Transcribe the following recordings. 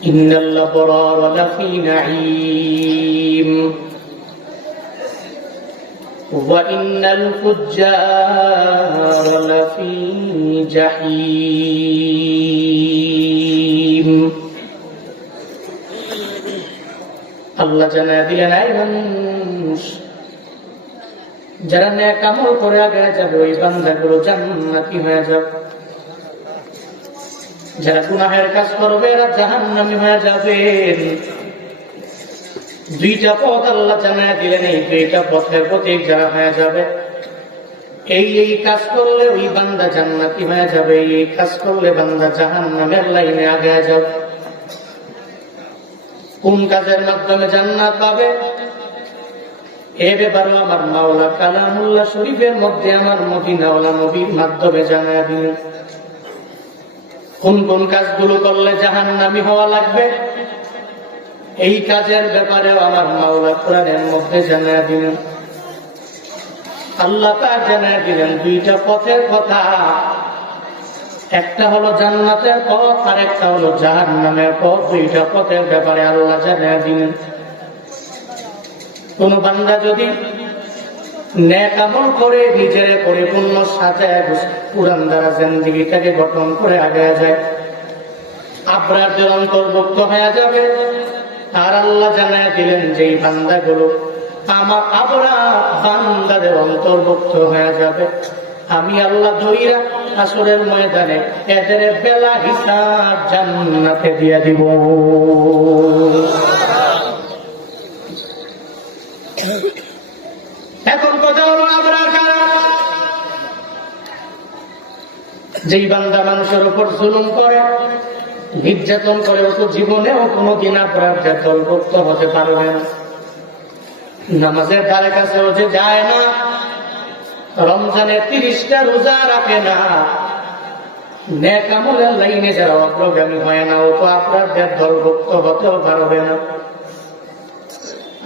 إن الأبرار لفي نعيم وإن الفجار لفي جحيم আল্লাহ জানায় দিলেন, এই মানুষ, যারা নেক আমল করে আগে যাবে ওই বান্দাগুলো জান্নাতি হয়ে যাবে, যারা গুনাহের কাজ করবে এরা জাহান্নামী হয়ে যাবে। দুইটা পথ আল্লাহ জানায় দিলেন, এই দুইটা পথের প্রতীক যারা হয়ে যাবে, এই কাজ করলে ওই বান্দা জান্নাতি হয়ে যাবে, এই কাজ করলে বান্দা জাহান্নামের লাইনে আগে যাবে। কোন কাজের মাধ্যমে জান্নাত পাবে এ ব্যাপারে আমার মাওলা কালামুল্লাহ শরীফের মধ্যে আমার মদিনাওয়ালা নবীর মাধ্যমে জানায় দিলেন। কোন কোন কাজগুলো করলে জাহান্নামী হওয়া লাগবে এই কাজের ব্যাপারেও আমার মাওলা কোরআনের মধ্যে জানায় দিলেন। আল্লাহ পাক জানায় দিলেন দুইটা পথের কথা, একটা হলো জান্নাতের পথ আর একটা হলো জাহান্নামের পথ। দুইটা পথের ব্যাপারে আল্লাহ জানায় দিলেন। কোন বান্দা যদি নেক আমল করে নিজের পরিপূর্ণ সাজায় কুরআন দ্বারা জিন্দেগিটাকে গঠন করে আগে যায়, আবরারদের অন্তর্ভুক্ত হয়ে যাবে। আর আল্লাহ জানায় দিলেন যেই বান্দাগুলো আমার আবরার বান্দাদের অন্তর্ভুক্ত হয়ে যাবে, আমি আল্লাহ ধইরা হাসরের ময়দানে এদের বেলা হিসাব জান্নাতে দিয়ে দিব। এখন কথা হলো আবরার কারা? যেই বান্দা মানুষের উপর জুলুম করে, নির্যাতন করে, ও তো জীবনেও কোনোদিন আবরারদের দলভুক্ত হতে পারবে না। নামাজের ধারে কাছেও যে যায় না, রমজানে 30টা রোজা রাখে না, নেক আমলের লাইনে যারা অগ্রগামী হয় না, ও তো আবরারদের দলভুক্ত হতেও পারবে না।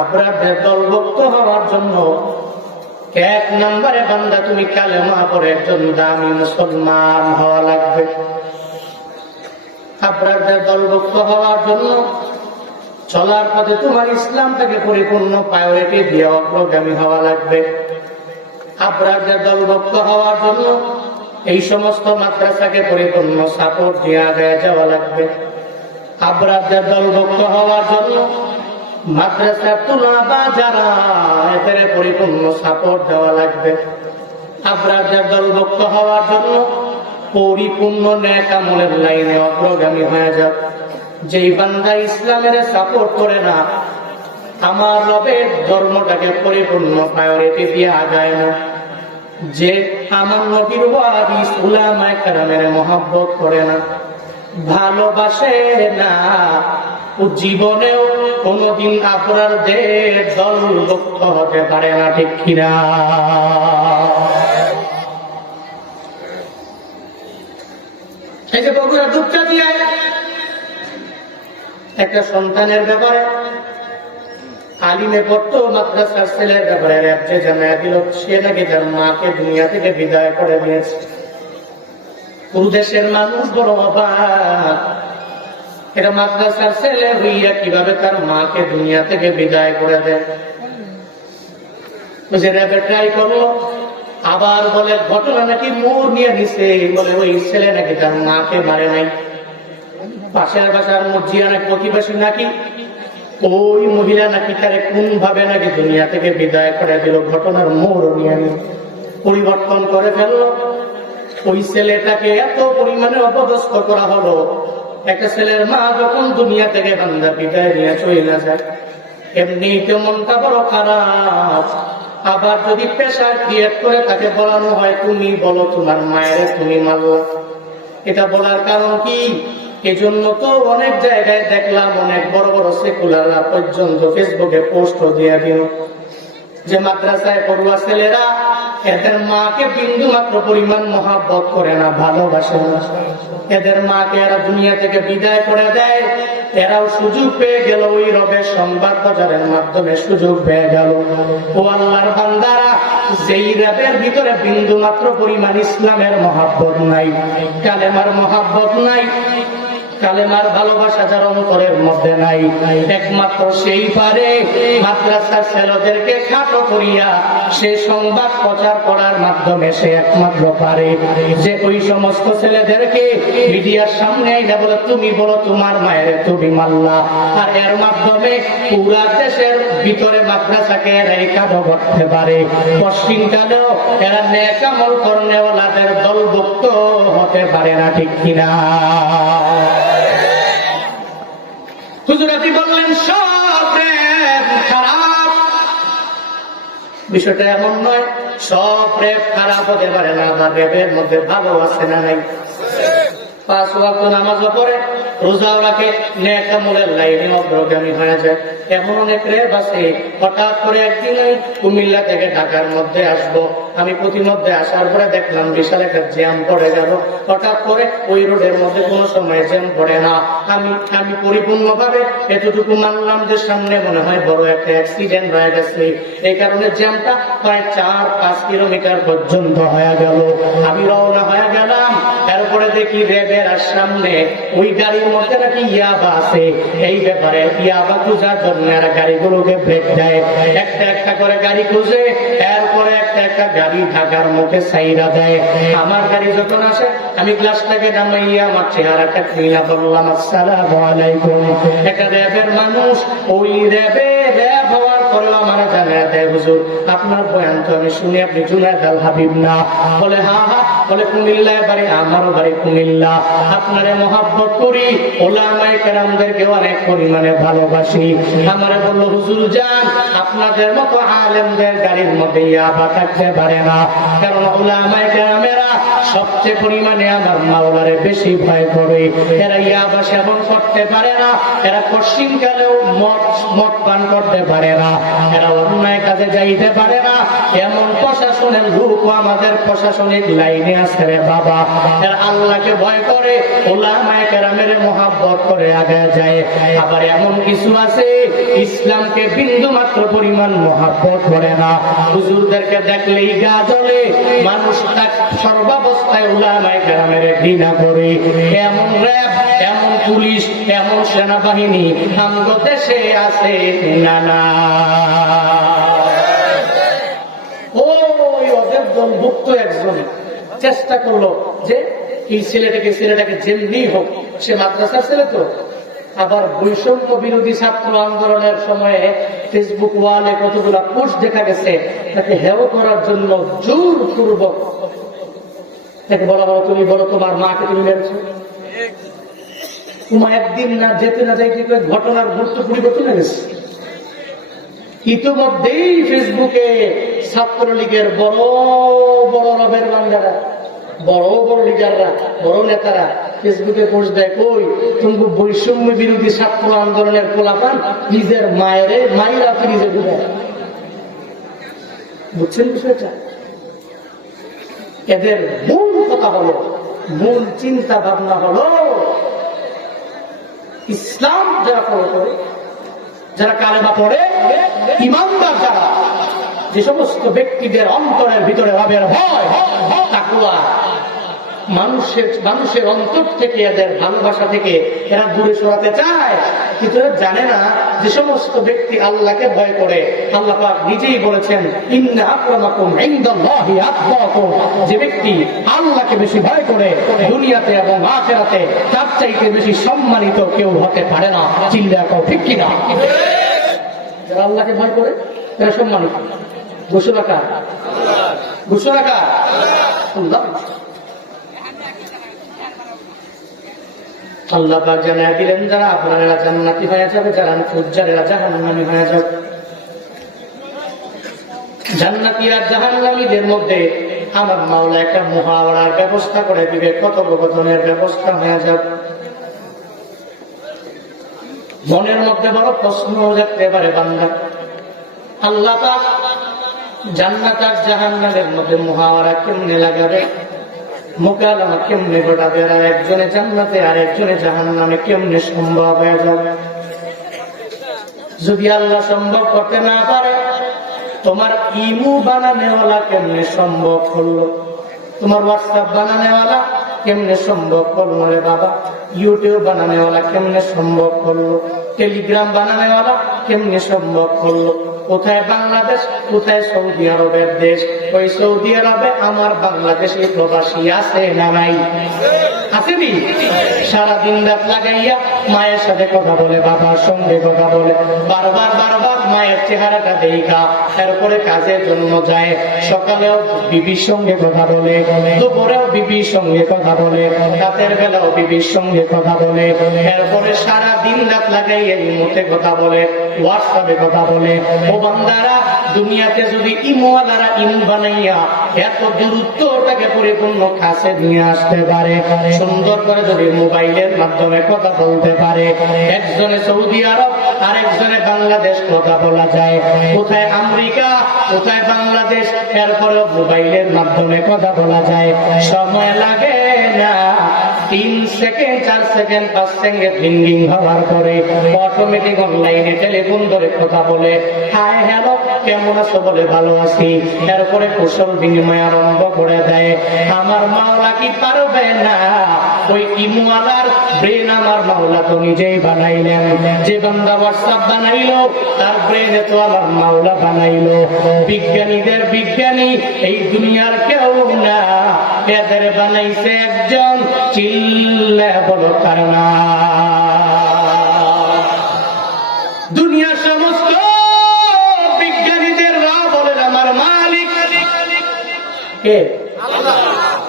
আবরারদের দলভুক্ত হওয়ার জন্য 1 নম্বরে বান্দা তুমি কালেমা পড়ে একজন দামি মুসলমান হওয়া লাগবে। আবরারদের দলভুক্ত হওয়ার জন্য চলার পথে তোমার ইসলামটাকে পরিপূর্ণ প্রায়োরিটি দিয়ে অগ্রগামী হওয়া লাগবে। আবরারদের দলভুক্ত হওয়ার জন্য এই সমস্ত মাদ্রাসাকে পরিপূর্ণ সাপোর্ট দিয়ে আগে যাওয়া লাগবে। আবরারদের দলভুক্ত হওয়ার জন্য মাদ্রাসার তুলাবা যারা এদের পরিপূর্ণ সাপোর্ট দেওয়া লাগবে। আবরারদের দলভুক্ত হওয়ার জন্য পরিপূর্ণ নেক আমলের লাইনে অগ্রগামী হয়ে যাবে। যেই বান্দা ইসলামের সাপোর্ট করে না, আমার রবের ধর্মটাকে পরিপূর্ণ প্রায়োরিটি দিয়ে আগায় না, যে আমার নবীর ওয়ারিস উলামায়ে কেরামের মহব্বত করে না, ভালোবাসে না, ও জীবনেও কোনদিন আবরারদের দলভুক্ত হতে পারে না। ঠিক কিনা? এই যে বগুড়া দুধটা দিয়ে একটা সন্তানের ব্যাপারে আলিমে পড়তো, মাদ্রাসার ছেলের ব্যাপারে রাজ্যে জানায় দিল সে নাকি তার মাকে দুনিয়া থেকে বিদায় করে দিয়েছে। পুরো দেশের মানুষ বড় অবাক, এটা মাদ্রাসার ছেলে হইয়া কিভাবে তার মাকে দুনিয়া থেকে বিদায় করে দেয়। র্যাবে ট্রাই করলো, আবার বলে ঘটনা নাকি মোড় নিয়ে দিছে, বলে ওই ছেলে নাকি তার মাকে মারে নাই। পাশের বাসার মসজিদ প্রতিবেশী নাকি ওই মহিলা নাকি তারে কোন ভাবে নাকি দুনিয়া থেকে বিদায় করে দিল। ঘটনার মোড় নিয়ে পরিবর্তন করে ফেললো। ওই ছেলেটাকে এত পরিমাণে অপদস্থ করা হলো। একটা ছেলের মা যখন দুনিয়া থেকে বান্দা বিদায় নিয়ে চলে যায়, এমনি মনটা বড় খারাপ। আবার যদি প্রেশার ক্রিয়েট করে তাকে বলানো হয় তুমি বলো তোমার মায়ের তুমি মারলা, এটা বলার কারণ কি? এজন্য তো অনেক জায়গায় দেখলাম অনেক বড় বড় সেকুলাররা পর্যন্ত ফেসবুকে পোস্ট দিয়ে দিল যে মাদ্রাসায় পড়ুয়া ছেলেরা এদের মাকে বিন্দু মাত্র পরিমাণ মহাব্বত করে না, ভালোবাসে না। এদের মাকে এরা দুনিয়া থেকে বিদায় করে দেয়। এরাও সুযোগ পেয়ে গেল, ওই রবের সংবাদ প্রচারের মাধ্যমে সুযোগ পেয়ে গেল। ও আল্লাহর বান্দারা, যেই রবের ভিতরে বিন্দু মাত্র পরিমাণ ইসলামের মহাব্বত নাই, কালেমার মহাব্বত নাই, কালেমার ভালোবাসা যার অন্তরের মধ্যে নাই, একমাত্র সেই পারে মাদ্রাসার ছেলেদেরকে খাটো করিয়া সে সংবাদ প্রচার করার মাধ্যমে সে একমাত্র পারে যে ওই সমস্ত ছেলেদেরকে মিডিয়ার সামনে আইনা বলে তুমি বলো তোমার মায়ের তুমি মাল্লা, আর এর মাধ্যমে পুরা দেশের ভিতরে মাদ্রাসাকে এরাই কাঁদো করতে পারে। পশ্চিমকালেও এরা নেক আমল করনেওয়ালাদের দলভুক্ত হতে পারে না, ঠিক কিনা? হুজুর আপনি বললেন সব রেপ খারাপ, বিষয়টা এমন নয়। সব রেপ খারাপ হতে পারে না, আবার রেপের মধ্যে ভালো আছে না নাই? 5 ওয়াক্ত নামাজও পড়ে, রোজাও রাখে, নেক আমলের লাইনে অগ্রগামী হয়ে যায়। এমন অনেক রেপ আছে, হঠাৎ করে একদিন কুমিল্লা থেকে ঢাকার মধ্যে আসবো, আমি প্রতিমধ্যে আসার পরে দেখলাম বিশাল একটা জ্যাম পড়ে গেল। হঠাৎ করে ওই রোডের মধ্যে কোনো সময় জ্যাম পড়ে না। আমি পরিপূর্ণভাবে এতটুকু মানলাম যে সামনে মনে হয় বড় একটা অ্যাক্সিডেন্ট হয়ে গেছে, এই কারণে জ্যামটা প্রায় 4-5 কিলোমিটার পর্যন্ত হয়ে গেল। আমি রওনা হয়ে গেলাম, এরপরে দেখি রেবের আর সামনে ওই গাড়ির মধ্যে নাকি ইয়াবা আছে। এই ব্যাপারে ইয়াবা খুঁজার জন্য এরা গাড়িগুলোকে ব্রেক দেয়, একটা একটা করে গাড়ি খুঁজে, এরপরে একটা একটা গাড়ি ঢাকার মুখে সাইরা দেয়। আমার গাড়ি যখন আসে আমি গ্লাসটাকে নামাইয়া আমার চেহারাটা খুইলা বললাম আসসালামু আলাইকুম। একটা র্যাবের মানুষ ওই র্যাবে র্যাব হওয়ার পরেও আমার জানা দেয় হুজুর আপনার বয়ান তো আমি শুনি আপনি জুনায়েদ আল হাবিব না? বলে হ্যাঁ হ্যাঁ। বলে কুমিল্লায় বাড়ি, আমারও বাড়ি কুমিল্লা, আপনারে মহাব্বত করি, ওলামায়ে কেরামদেরকে অনেক পরিমাণে ভালোবাসি। আমারে বলল হুজুর যান আপনাদের মতো আলেমদের গাড়ির মধ্যে ইয়াবা থাকতে পারে না, কারণ ওলামায়ে কেরামেরা সবচেয়ে পরিমাণে আমার মাওলারে বেশি ভয় করে। এরা ইয়াবা সেবন করতে পারে না, এরা পশ্চিমকালেও মদ পান করতে পারে না, এরা অন্যায় কাজে যাইতে পারে না। এমন প্রশাসনের লোক আমাদের প্রশাসনিক লাইনে আছে রে বাবা, এরা আল্লাহকে ভয় করে, ওলামায়ে কেরামের মহব্বত করে আগে যায়। আবার এমন কিছু আছে ইসলামকে বিন্দু মাত্র পরিমাণ মহব্বত করে না, হুজুরদেরকে দেখলেই গা জ্বলে, মানুষ তার সর্বাবস্থায় ওলামায়ে কেরামের ঘৃণা করে। এমন র্যাব, এমন পুলিশ, এমন সেনাবাহিনী আমগো দেশে আছে না না? ওই ওদের দলভুক্ত একজন চেষ্টা করলো যে এই ছেলেটাকে যেমনি হোক, সে মাদ্রাসার ছেলে তো, আবার বৈষম্য বিরোধী ছাত্র আন্দোলনের সময়ে ফেসবুক ওয়ালে কতগুলো পোস্ট দেখা গেছে, তাকে হেয় করার জন্য জোরপূর্বক তাকে বলা বলো তুমি বলো তোমার মাকে তুমি মেরেছো। তোমার একদিন না যেতে না যাইতে ঘটনার গুরুত্ব পরিবর্তন হয়ে গেছে। ইতিমধ্যেই ফেসবুকে ছাত্রলীগের বড় বড় রবের বান্দারা, বড় বড় লিডাররা, বড় নেতারা ফেসবুকে পোস্ট দেয়, কই তুমি বৈষম্য বিরোধী ছাত্র আন্দোলনের পোলাপান নিজের মায়েরে মাইরা ফ্রিজে ঢুকায়। বুঝছেন বিষয়টা? এদের মূল কথা হলো, মূল চিন্তা ভাবনা হলো ইসলাম যারা ফলো করে, যারা কালেমা পড়ে, ইমানদার যারা, যে সমস্ত ব্যক্তিদের অন্তরের ভিতরে রবের ভয়, তাকওয়া, মানুষের অন্তর থেকে এদের ভালোবাসা থেকে এরা দূরে সরাতে চায়, কিন্তু এরা জানে না যে সমস্ত ব্যক্তি আল্লাহকে ভয় করে, আল্লাহ পাক নিজেই বলেছেন ইন্না আকরামাকুম ইনদাল্লাহি আতকাকুম, যে ব্যক্তি আল্লাহকে বেশি ভয় করে দুনিয়াতে এবং আখিরাতে তার চাইতে বেশি সম্মানিত কেউ হতে পারে না। চিল্লা কও ঠিক কিনা? যারা আল্লাহকে ভয় করে তারা সম্মানিত। ঘোষণা কার? ঘোষণা কার? আল্লাহ। আল্লাহ পাক জানায়া দিলেন যারা আপনারা জান্নাতি হয়ে যাবে, যারা ফুজ্জারেরা জাহান্নামী হয়ে যাবে। জান্নাতি আর জাহান্নামীদের মধ্যে আমার মাওলা একটা মুহাওয়ারার ব্যবস্থা করে দিবে, কথোপকথনের ব্যবস্থা হয়ে যাবে। মনের মধ্যে বড় প্রশ্ন জাগতে পারে বান্দা, আল্লাহ পাক জান্নাত আর জাহান্নামের মধ্যে মুহাওয়ারা কেমনে লাগাবে, মোকালামা কেমনে ঘটাবে, আর একজনে জান্নাতে আর একজনে জাহান্নামে কেমনে সম্ভব হয়ে যাবে? যদি আল্লাহ সম্ভব করতে না পারে, তোমার ইমু বানানেওয়ালা কেমনে সম্ভব করলো? তোমার হোয়াটসঅ্যাপ বানানেওয়ালা কেমনে সম্ভব করলো রে বাবা? ইউটিউব বানানেওয়ালা কেমনে সম্ভব করলো? টেলিগ্রাম বানানেওয়ালা কেমনে সম্ভব করলো? কোথায় বাংলাদেশ, কোথায় সৌদি আরবের দেশ? ওই সৌদি আরবে আমার বাংলাদেশে প্রবাসী আছে না নাই? আসেনি? সারাদিন রাত লাগাইয়া মায়ের সাথে কথা বলে, বাবার সঙ্গে কথা বলে, বারবার বারবার মায়ের চেহারাটা দেখা, এরপরে কাজের জন্য যায়। সকালেও বিবির সঙ্গে কথা বলে, দুপুরেও বিবির সঙ্গে কথা বলে, রাতের বেলাও বিবির সঙ্গে কথা বলে, এরপরে সারা দিন রাত লাগাইয়া ইমোতে কথা বলে, হোয়াটসঅ্যাপে কথা বলে। ও বান্দারা, দুনিয়াতে যদি ইমোয়ালারা ইমু বানাইয়া এত দূরত্বটাকে পরিপূর্ণ কাছে নিয়ে আসতে পারে, সুন্দর করে যদি মোবাইলের মাধ্যমে কথা বলতে পারে, একজনে সৌদি আরব আর একজনে বাংলাদেশ কথা বলা যায়, কোথায় আমেরিকা, কোথায় বাংলাদেশ, এরপরে মোবাইলের মাধ্যমে কথা বলা যায়। সময় লাগে না, 3 সেকেন্ড 4 সেকেন্ড 5 সেকেন্ড রিং হওয়ার পরে অটোমেটিক অনলাইনে টেলিফোন ধরে কথা বলে, হাই হ্যালো কেমন আছো বলে ভালো আছি, এরপরে কুশল বিনিময় আরম্ভ করে দেয়। আমার মাওলা কি পারবে না? ওই ইমুয়ালার ব্রেন আমার মাওলা তো নিজেই বানাইলেন। যে বান্দা হোয়াটসঅ্যাপ বানাইলো তার ব্রেনে তো আমার মাওলা বানাইলো। বিজ্ঞানীদের বিজ্ঞানী এই দুনিয়ার কেউ না, এদের বানাইছে একজন, চিল্লা বলো কার নাম? দুনিয়ার সমস্ত বিজ্ঞানীদের রা বলেন আমার মালিক কে?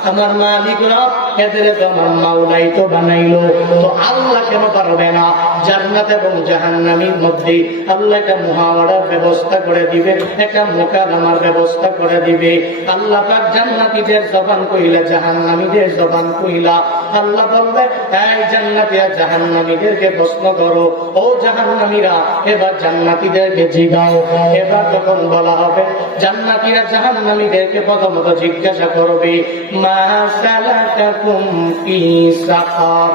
আমার মালিক রব, এদের তো আমার মাওলাই তো বানাইলো। তো আল্লাহ কেন পারবে না? জান্নাত এবং জাহান্নামের মধ্যে আল্লাহ একটা মুহাওয়ারার ব্যবস্থা করে দিবে, একটা মোকালামার ব্যবস্থা করে দিবে। আল্লাহ পাক জান্নাতীদের জবান কইলা, জাহান্নামীদের জবান কইলা। আল্লাহ বলবে, এই জান্নাতীরা জাহান্নামীদেরকে প্রশ্ন করো, ও জাহান্নামীরা এবার জান্নাতীদেরকে জিগাও। এবার তখন বলা হবে, জান্নাতীরা জাহান্নামীদেরকে প্রথমত জিজ্ঞাসা করবে, মা সালাকাকুম ফি সাকার।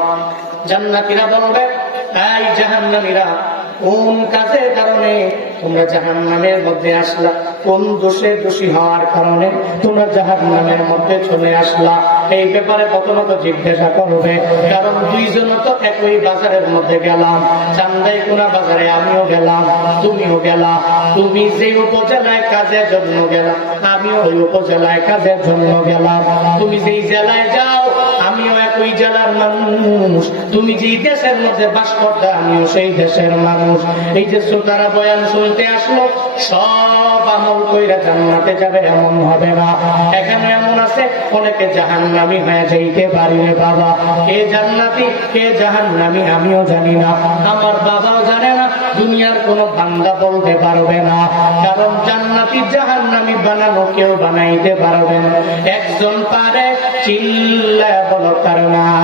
জান্নাতীরা বলবে, এই জাহান্নামীরা কোন কাজের কারণে তোমরা জাহান্নামের মধ্যে আসলা? কোন দোষে দোষী হওয়ার কারণে তোমরা জাহান্নামের মধ্যে চলে আসলা? এই ব্যাপারে প্রথমত জিজ্ঞাসা করবে। কারণ দুইজন তো একই বাজারের মধ্যে গেলাম, চান্দাইকুনা বাজারে আমিও গেলাম, তুমিও গেলা। তুমি যে উপজেলায় কাজের জন্য গেলা, আমিও ওই উপজেলায় কাজের জন্য গেলাম। তুমি যেই জেলায় যাও, আমিও একই জেলার মানুষ। তুমি যেই দেশের মধ্যে বাস করতে, আমিও সেই দেশের মানুষ। এই যে শ্রোতারা বয়ান শুনতে আসলো, সব আমল কইরা জান্নাতে যাবে এমন হবে না। এখানে এমন আছে অনেকে জাহান্নামী হয়ে যাইতে পারি রে বাবা। কে জান্নাতি কে জাহান্নামী আমিও জানি না, আমার বাবাও জানে না, দুনিয়ার কোন বান্দা বলতে পারবে না। কারণ জান্নাতি জাহান্নামী বানানো কেউ বানাইতে পারবে না। একজন পারে, চিল্লা বলো কার নাম?